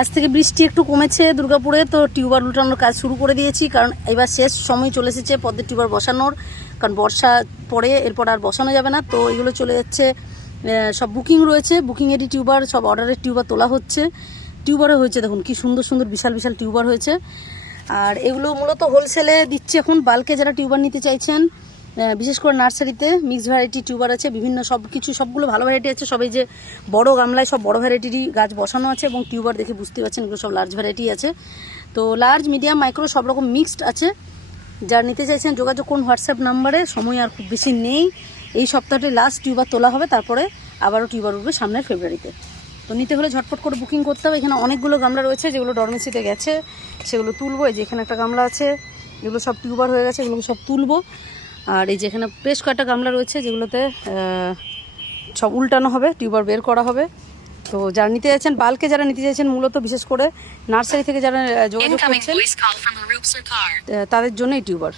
আজ থেকে বৃষ্টি একটু কমেছে দুর্গাপুরে, তো টিউবার উল্টানোর কাজ শুরু করে দিয়েছি, কারণ এবার শেষ সময় চলে এসেছে পদ্মের টিউবার বসানোর। কারণ বর্ষা পরে এরপর আর বসানো যাবে না, তো এগুলো চলে যাচ্ছে, সব বুকিং রয়েছে, বুকিংয়েরই টিউবার, সব অর্ডারের টিউবার তোলা হচ্ছে। টিউবারও হয়েছে, দেখুন কি সুন্দর সুন্দর বিশাল বিশাল টিউবার হয়েছে। আর এগুলো মূলত হোলসেলে দিচ্ছে এখন, বাল্কে যারা টিউবার নিতে চাইছেন, বিশেষ করে নার্সারিতে মিক্সড ভ্যারাইটি টিউবার আছে, বিভিন্ন সব কিছু, সবগুলো ভালো ভ্যারাইটি আছে। সব এই যে বড় গামলায় সব বড় ভ্যারাইটিরই গাছ বসানো আছে, এবং টিউবার দেখে বুঝতে পারছেন এগুলো সব লার্জ ভ্যারাইটি আছে। তো লার্জ, মিডিয়াম, মাইক্রো সব রকম মিক্সড আছে। যারা নিতে চাইছেন যোগাযোগ করুন হোয়াটসঅ্যাপ নাম্বারে। সময় আর খুব বেশি নেই, এই সপ্তাহটি লাস্ট টিউবার তোলা হবে, তারপরে আবারও টিউবার উঠবে সামনের ফেব্রুয়ারিতে। তো নিতে হলে ঝটপট করে বুকিং করতে হবে। এখানে অনেকগুলো গামলা রয়েছে যেগুলো ডরমেসিতে গেছে, সেগুলো তুলবো। এই যে এখানে একটা গামলা আছে, এগুলো সব টিউবার হয়ে গেছে, এগুলো সব তুলবো। আর এই যে এখানে বেশ কয়েকটা গামলা রয়েছে যেগুলোতে সব উল্টানো হবে, টিউবার বের করা হবে। তো যারা নিতে চাইছেন, বাল্কে যারা নিতে চাইছেন, মূলত বিশেষ করে নার্সারি থেকে যারা যোগাযোগ করছেন, তাদের জন্য এই টিউবার।